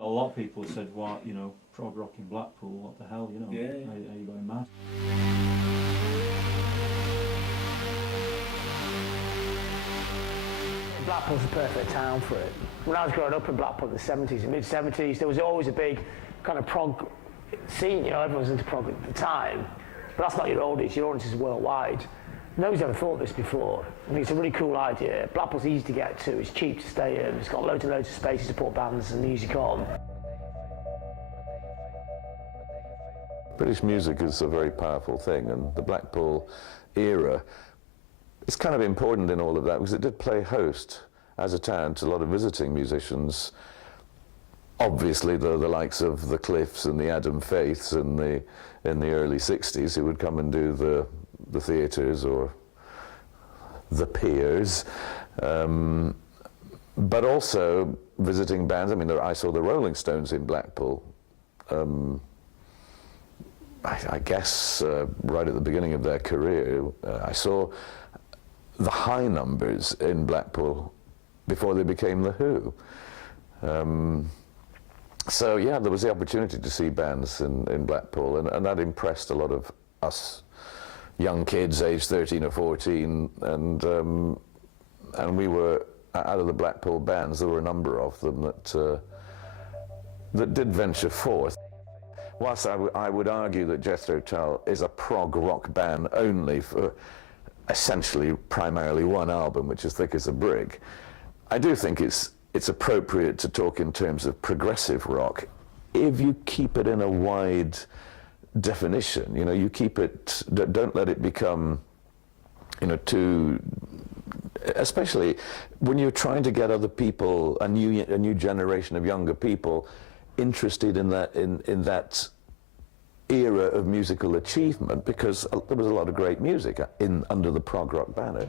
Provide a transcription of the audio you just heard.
A lot of people said, "What, you know, prog rock in Blackpool? What the hell? You know, Yeah. are you going mad?" Blackpool's the perfect town for it. When I was growing up in Blackpool in the 70s and mid-70s, there was always a big kind of prog scene, you know, everyone was into prog at the time. But that's not your audience is worldwide. Nobody's ever thought this before. I think it's a really cool idea. Blackpool's easy to get to, it's cheap to stay in, it's got loads and loads of spaces to put bands and music on. British music is a very powerful thing, and the Blackpool era is kind of important in all of that because it did play host as a town to a lot of visiting musicians. Obviously the likes of the Cliffs and the Adam Faiths in the early 60s who would come and do the theatres or the piers, but also visiting bands. I mean, I saw the Rolling Stones in Blackpool, I guess right at the beginning of their career. I saw the High Numbers in Blackpool before they became the Who. So yeah, there was the opportunity to see bands in Blackpool, and that impressed a lot of us young kids aged 13 or 14, and we were, out of the Blackpool bands, there were a number of them that did venture forth. Whilst I would argue that Jethro Tull is a prog rock band only for essentially primarily one album, which is Thick as a Brick, I do think it's appropriate to talk in terms of progressive rock if you keep it in a wide definition. You know, you keep it, don't let it become, you know, too, especially when you're trying to get other people, a new generation of younger people interested in that era of musical achievement, because there was a lot of great music under the prog rock banner.